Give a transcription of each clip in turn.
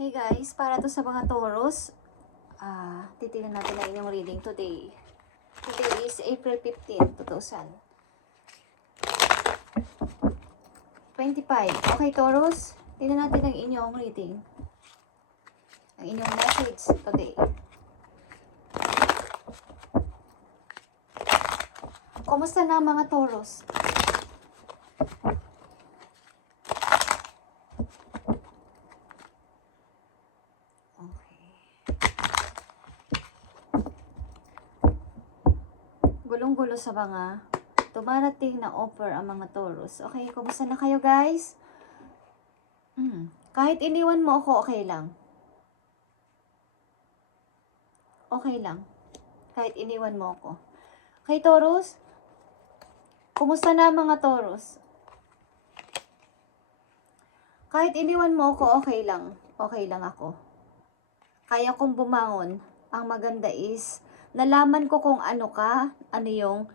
Hey guys, para to sa mga Taurus, titignan natin na inyong reading today. Today is April 15, 2025. Okay, Taurus, tignan natin ang inyong reading. Ang inyong message today. Kumusta na mga Taurus? Gulong-gulo sa mga dumarating na offer ang mga Taurus. Okay, kumusta na kayo guys? Kahit iniwan mo ako, okay lang. Okay lang. Kahit iniwan mo ako. Okay, Taurus? Kumusta na mga Taurus? Kahit iniwan mo ako, okay lang. Okay lang ako. Kaya kong bumangon. Ang maganda is, nalaman ko kung ano ka, ano yung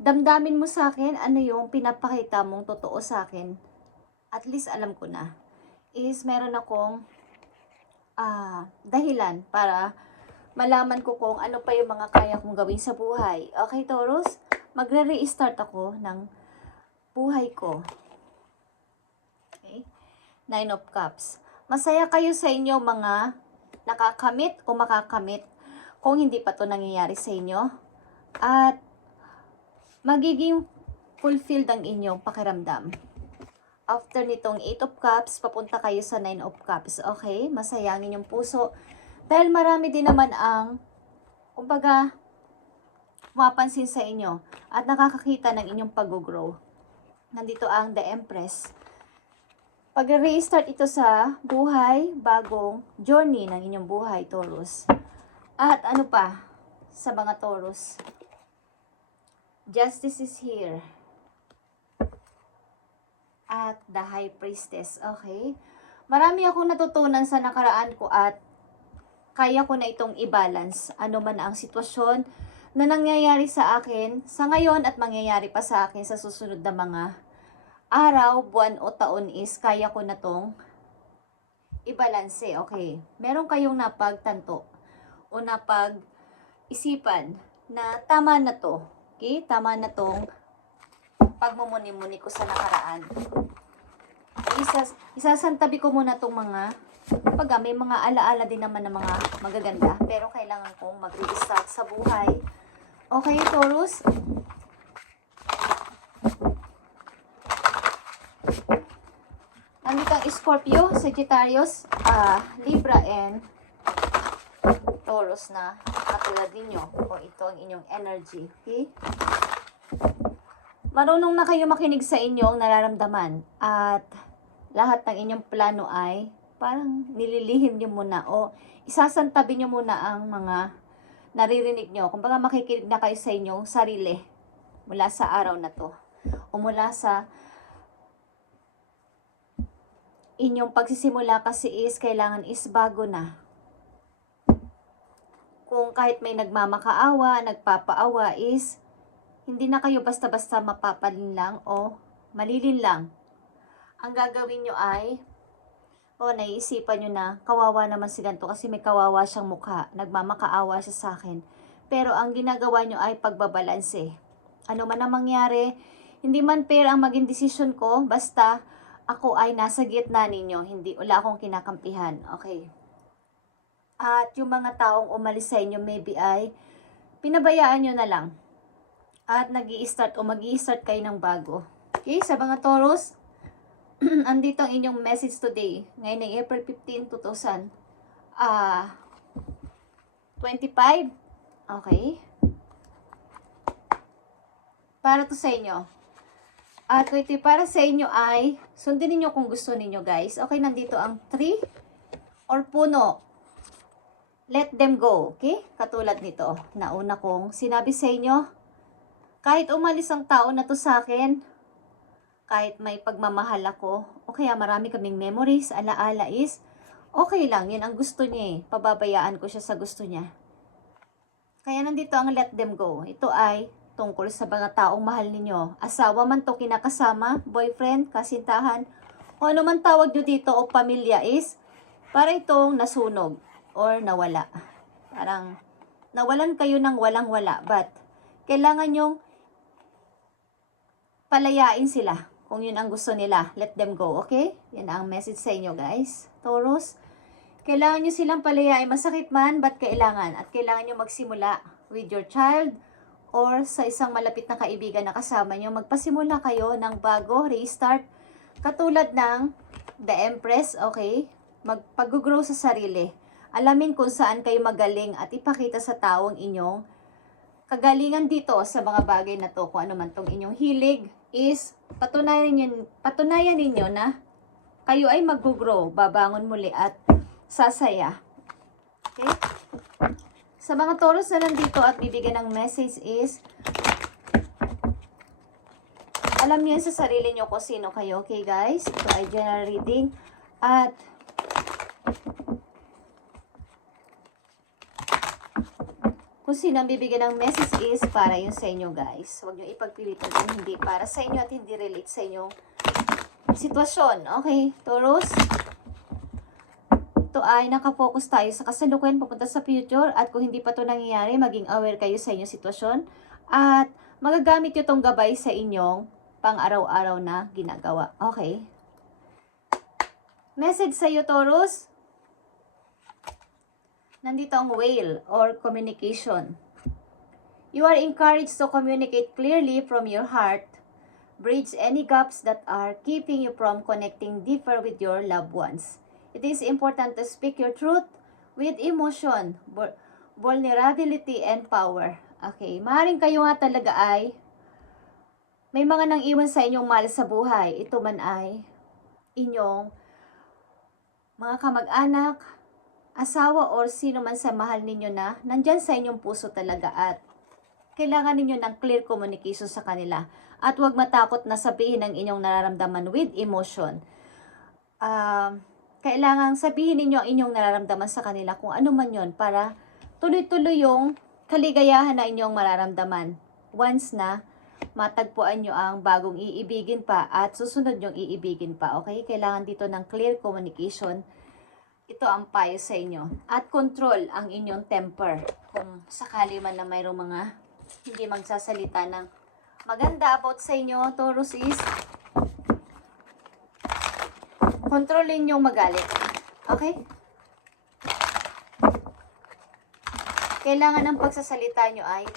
damdamin mo sa akin, ano yung pinapakita mong totoo sa akin. At least alam ko na. Is meron akong dahilan para malaman ko kung ano pa yung mga kaya kong gawin sa buhay. Okay, Taurus? Magre-restart ako ng buhay ko. Okay? 9 of Cups. Masaya kayo sa inyo mga nakakamit o makakamit kung hindi pa to nangyayari sa inyo. At magiging fulfilled ang inyong pakiramdam. After nitong 8 of Cups, papunta kayo sa 9 of Cups. Okay? Masaya ang inyong puso. Dahil marami din naman ang, kumbaga, mapansin sa inyo at nakakakita ng inyong pag-grow. Nandito ang The Empress. Pag-restart ito sa buhay, bagong journey ng inyong buhay, Taurus. At ano pa sa mga Taurus? Justice is here. At the High Priestess. Okay? Marami akong natutunan sa nakaraan ko at kaya ko na itong i-balance. Ano man ang sitwasyon na nangyayari sa akin sa ngayon at mangyayari pa sa akin sa susunod na mga araw, buwan o taon is kaya ko na tong i-balanse. Okay? Meron kayong napagtanto o napag-isipan na tama na to. Okay? Tama na tong pagmumuni-muni ko sa nakaraan. Isasantabi ko muna tong mga may mga alaala din naman ng mga magaganda. Pero kailangan kong mag-restart sa buhay. Okay, Taurus? Nandito ang Scorpio, Sagittarius, Libra, and Taurus na katulad ninyo. O ito ang inyong energy. Okay? Marunong na kayo makinig sa inyong nararamdaman. At lahat ng inyong plano ay parang nililihim nyo muna o isasantabi nyo muna ang mga naririnig nyo. Kumbaga makikinig na kayo sa inyong sarili mula sa araw na to. O mula sa inyong pagsisimula kasi is kailangan is bago na. Kung kahit may nagmamakaawa, nagpapaawa is hindi na kayo basta-basta mapapalin lang o malilin lang. Ang gagawin nyo ay naiisipan nyo na kawawa naman si ganito kasi may kawawa siyang mukha. Nagmamakaawa siya sa akin. Pero ang ginagawa nyo ay pagbabalanse. Ano man ang mangyari, hindi man fair ang maging desisyon ko, basta ako ay nasa gitna ninyo. Wala akong kinakampihan. Okay. At yung mga taong umalis sa inyo, maybe ay pinabayaan nyo na lang. At nag-i-start o mag-i-start kayo ng bago. Okay, sa mga Taurus, andito ang inyong message today. Ngayon ay April 15, 2025. Okay. Para to sa inyo. At kung ito para sa inyo ay, sundin niyo kung gusto niyo guys. Okay, nandito ang tree or puno. Let them go. Okay? Katulad nito. Nauna kong sinabi sa inyo, kahit umalis ang tao na to sa akin, kahit may pagmamahal ako, o kaya marami kaming memories, alaala is, okay lang, yan ang gusto niya eh. Pababayaan ko siya sa gusto niya. Kaya nandito ang let them go. Ito ay tungkol sa mga taong mahal ninyo. Asawa man to kinakasama, boyfriend, kasintahan, o ano man tawag nyo dito o pamilya is, para itong nasunog or nawala. Parang nawalan kayo ng walang-wala, but kailangan yung palayain sila. Kung yun ang gusto nila, let them go, okay? Yan ang message sa inyo, guys. Taurus, kailangan nyo silang palayain. Masakit man, but kailangan. At kailangan nyo magsimula with your child or sa isang malapit na kaibigan na kasama nyo. Magpasimula kayo ng bago, restart. Katulad ng The Empress, okay? Magpag-grow sa sarili. Alamin kung saan kayo magaling at ipakita sa taong inyong kagalingan dito sa mga bagay na to. Kung ano man tong inyong hilig is patunayan ninyo na kayo ay mag-grow, babangon muli at sasaya. Okay? Sa mga Taurus na nandito at bibigyan ng message is, alam niyo sa sarili niyo kung sino kayo, okay guys? Ito ay general reading. At kung sino ang bibigyan ng message is para yun sa inyo, guys. Huwag niyo ipagpilitan kung hindi para sa inyo at hindi relate sa inyong sitwasyon. Okay, Taurus? Ito ay nakafocus tayo sa kasalukuyan papunta sa future, at kung hindi pa ito nangyayari, maging aware kayo sa inyong sitwasyon at magagamit nyo itong gabay sa inyong pang-araw-araw na ginagawa. Okay? Message sa iyo, Taurus? Nandito ang whale or communication. You are encouraged to communicate clearly from your heart, bridge any gaps that are keeping you from connecting deeper with your loved ones. It is important to speak your truth with emotion, vulnerability, and power. Okay, maaaring kayo nga talaga ay may mga nang iwan sa inyong mahal sa buhay. Ito man ay inyong mga kamag-anak, asawa, or sino man sa mahal ninyo na nandyan sa inyong puso talaga, at kailangan ninyo ng clear communication sa kanila. At huwag matakot na sabihin ang inyong nararamdaman with emotion. Kailangan sabihin ninyo ang inyong nararamdaman sa kanila kung ano man yon, para tuloy-tuloy yung kaligayahan na inyong mararamdaman once na matagpuan nyo ang bagong iibigin pa at susunod yung iibigin pa. Okay? Kailangan dito ng clear communication. Ito ang payo sa inyo. At control ang inyong temper. Kung sakali man na mayroong mga hindi magsasalita ng maganda about sa inyo, Taurus, is kontrolin yung magalit. Okay? Kailangan ang pagsasalita nyo ay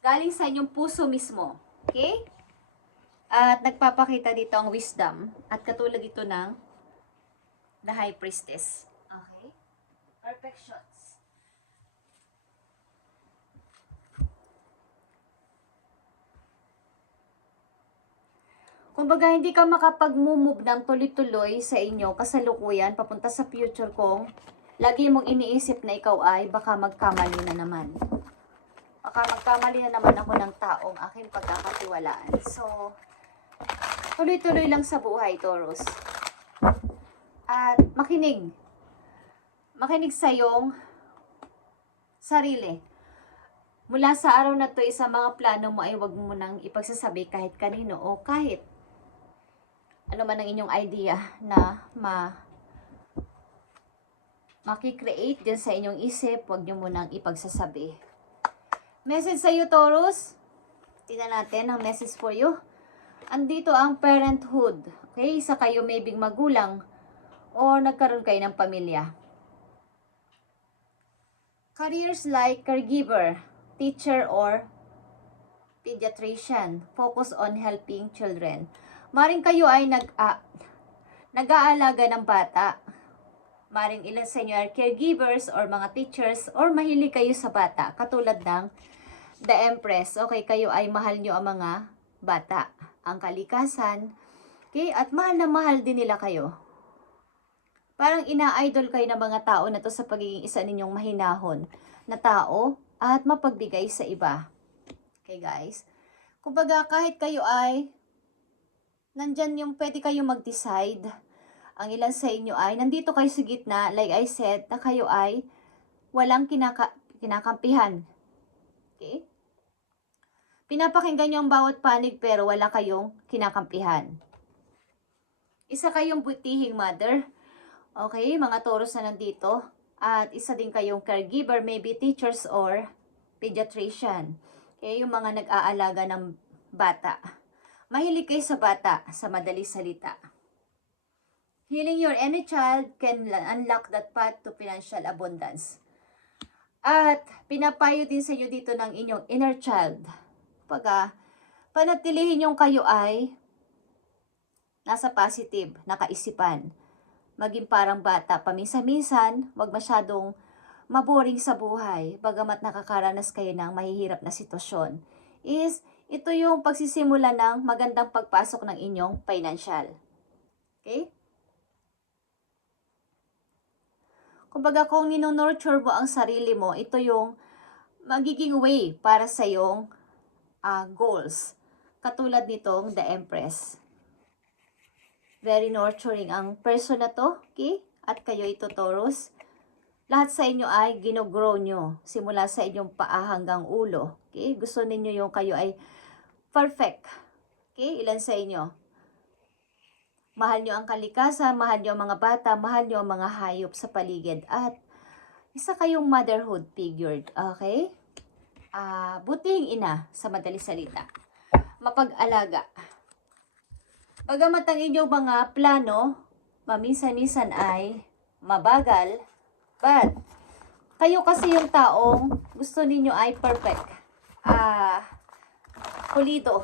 galing sa inyong puso mismo. Okay? At nagpapakita dito ang wisdom. At katulad ito ng The High Priestess. Okay? Perfections. Kumbaga, hindi ka makapag-move ng tuloy-tuloy sa inyo kasalukuyan papunta sa future kung lagi mong iniisip na ikaw ay baka magkamali na naman. Baka magkamali na naman ako ng taong aking pagkakatiwalaan. So, tuloy-tuloy lang sa buhay, Taurus. At makinig. Makinig sa iyong sarili. Mula sa araw na to, sa mga plano mo ay huwag mo nang ipagsasabi kahit kanino o kahit ano man ang inyong idea na makikreate din sa inyong isip, huwag nyo munang ipagsasabi. Message sa iyo, Taurus. Tingnan natin ang message for you. Andito ang parenthood. Okay? Isa kayo maybe magulang o nagkaroon kayo ng pamilya. Careers like caregiver, teacher, or pediatrician. Focus on helping children. Maring kayo ay nag-aalaga ng bata. Maring ilan sa inyo ay caregivers or mga teachers, or mahilig kayo sa bata. Katulad ng The Empress. Okay, kayo ay mahal nyo ang mga bata, ang kalikasan. Okay, at mahal na mahal din nila kayo. Parang ina-idol kayo ng mga tao na to sa pagiging isa ninyong mahinahon na tao at mapagbigay sa iba. Okay, guys. Kumbaga, kahit kayo ay nandyan yung pwede kayo mag-decide. Ang ilan sa inyo ay nandito kayo sa gitna, like I said, na kayo ay walang kinakampihan. Okay? Pinapakinggan nyo ang bawat panig pero wala kayong kinakampihan. Isa kayong butihing mother. Okay, mga Taurus na nandito. At isa din kayong caregiver, maybe teachers or pediatrician. Okay, yung mga nag-aalaga ng bata. Mahilig kayo sa bata, sa madaling salita. Healing your inner child can unlock that path to financial abundance. At pinapayo din sa inyo dito ng inyong inner child. Panatilihin yung kayo ay nasa positive, nakaisipan. Maging parang bata, paminsan-minsan, wag masyadong maboring sa buhay, bagamat nakakaranas kayo ng mahihirap na sitwasyon. Ito yung pagsisimula ng magandang pagpasok ng inyong financial. Okay? Kumbaga, kung ninonurture mo ang sarili mo, ito yung magiging way para sa iyong goals. Katulad nitong The Empress. Very nurturing ang person na to, okay? At kayo ito, Taurus. Lahat sa inyo ay ginogrow nyo, simula sa inyong paa hanggang ulo. Okay? Gusto ninyo yung kayo ay perfect. Okay? Ilan sa inyo? Mahal nyo ang kalikasan, mahal nyo ang mga bata, mahal nyo ang mga hayop sa paligid. At isa kayong motherhood figure. Okay? Butihing ina sa madaling salita. Mapag-alaga. Bagamat ang inyong mga plano, maminsan-minsan ay mabagal, but kayo kasi yung taong gusto ninyo ay perfect. Pulido.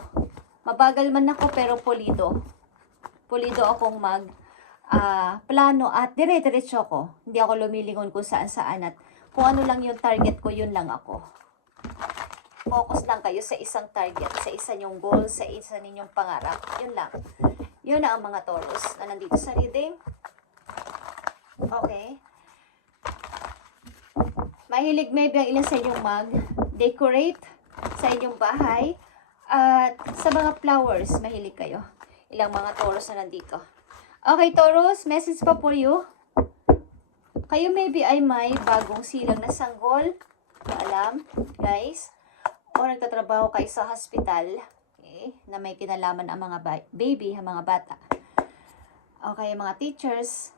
Mabagal man ako pero pulido. Pulido akong plano at dire-diretso ko. Hindi ako lumilingon kung saan-saan at kung ano lang yung target ko, yun lang ako. Focus lang kayo sa isang target, sa isa nyong goal, sa isa ninyong pangarap. Yun lang. Yun na ang mga Taurus na nandito sa reading. Okay. Mahilig maybe ang ilan sa inyong mag-decorate sa inyong bahay. At sa mga flowers, mahilig kayo. Ilang mga Taurus na nandito. Okay, Taurus, message pa for you. Kayo maybe ay may bagong silang na sanggol. Alam, guys. O nagtatrabaho kayo sa hospital. Okay, na may kinalaman ang mga baby, ang mga bata. Okay, mga teachers.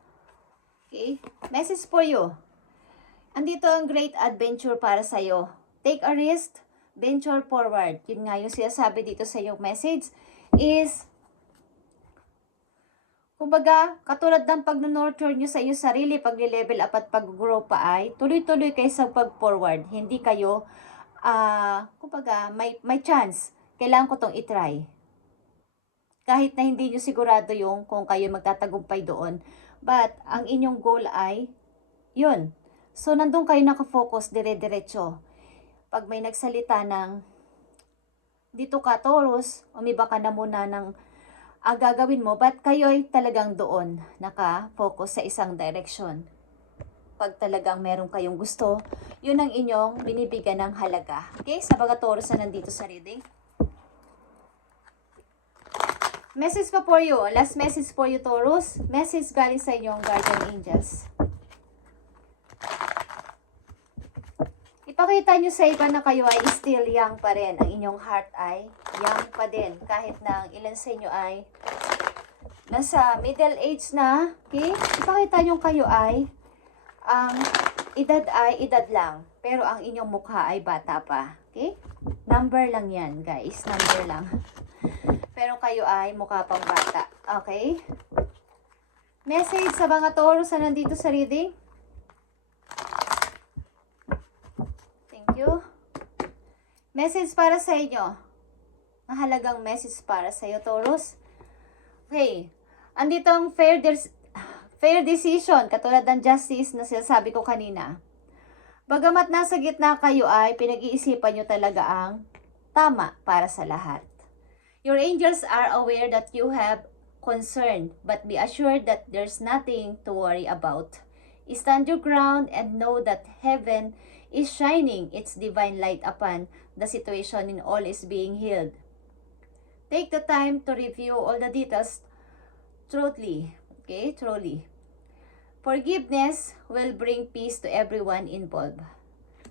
Okay, message for you. Andito ang great adventure para sa'yo. Take a risk, venture forward. Yun nga yung sinasabi dito sa yung message is, kumbaga, katulad ng pag-nurture nyo sa inyong sarili, pag-level up at pag-grow pa ay, tuloy-tuloy kayo sa pag-forward. Hindi kayo, kumbaga, may chance. Kailangan ko tong itry. Kahit na hindi nyo sigurado yung kung kayo magtatagumpay doon. But, ang inyong goal ay, yun. So, nandun kayo nakafocus, dire-diretso. Pag may nagsalita ng, dito ka, Taurus, umiba ka na muna ng ang gagawin mo, but kayo'y talagang doon, naka-focus sa isang direction. Pag talagang meron kayong gusto, yun ang inyong binibigyan ng halaga. Okay? Sa mga Taurus na nandito sa reading. Message pa for you. Last message for you, Taurus. Message galing sa inyong guardian angels. Ipakita nyo sa iba na kayo ay still young pa rin. Ang inyong heart ay young pa din. Kahit na ang ilan sa inyo ay nasa middle age na. Okay? Ipakita nyo kayo ay ang edad ay edad lang. Pero ang inyong mukha ay bata pa. Okay? Number lang yan, guys. Number lang. Pero kayo ay mukha pang bata. Okay? Message sa mga Taurus na nandito sa reading. You. Message para sa inyo. Mahalagang message para sa iyo, Taurus. Okay. Andito ang fair decision, katulad ng justice na sinasabi ko kanina. Bagamat nasa gitna kayo ay pinag-iisipan nyo talaga ang tama para sa lahat. Your angels are aware that you have concern, but be assured that there's nothing to worry about. Stand your ground and know that heaven is shining its divine light upon the situation and all is being healed. Take the time to review all the details truly. Okay, truly. Forgiveness will bring peace to everyone involved.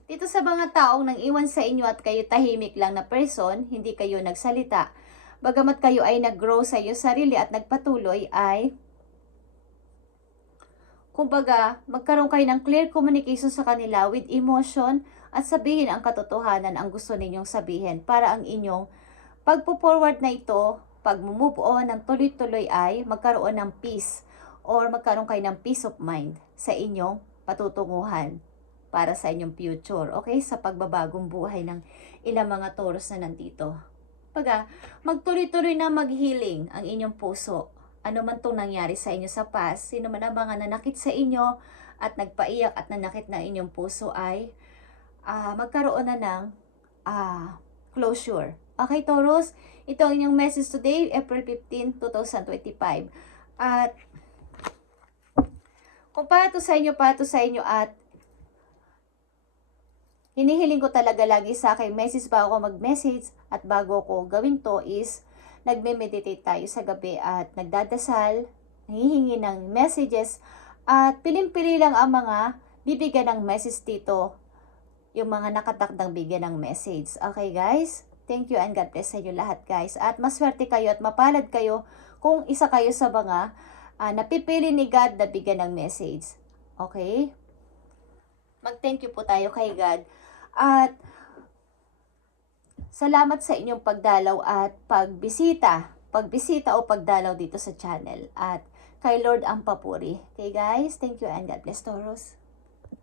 Dito sa mga taong nang iwan sa inyo at kayo tahimik lang na person, hindi kayo nagsalita, bagamat kayo ay nag-grow sa iyo sarili at nagpatuloy, ay Kumbaga, magkaroon kayo ng clear communication sa kanila with emotion at sabihin ang katotohanan ang gusto ninyong sabihin para ang inyong pagpo-forward na ito, pag-move on ng tuloy-tuloy ay magkaroon ng peace or magkaroon kayo ng peace of mind sa inyong patutunguhan para sa inyong future, okay? Sa pagbabagong buhay ng ilang mga Taurus na nandito. Magtuloy-tuloy na mag-healing ang inyong puso. Ano man itong nangyari sa inyo sa past, sino man ang mga nanakit sa inyo at nagpaiyak at nanakit na inyong puso ay magkaroon na ng closure. Okay, Taurus? Ito ang inyong message today, April 15, 2025. At kung pato sa inyo at hinihiling ko talaga lagi sa akin message bago ako mag-message at bago ko gawin to is nagme-meditate tayo sa gabi at nagdadasal, nangihingi ng messages at piling-pili lang ang mga bibigyan ng message dito, yung mga nakatakdang bigyan ng message. Okay guys? Thank you and God bless sa inyo lahat guys. At maswerte kayo at mapalad kayo kung isa kayo sa mga napipili ni God na bigyan ng message. Okay? Mag-thank you po tayo kay God. At salamat sa inyong pagdalaw at pagbisita o pagdalaw dito sa channel. At kay Lord ang papuri. Okay guys, thank you and God bless Taurus.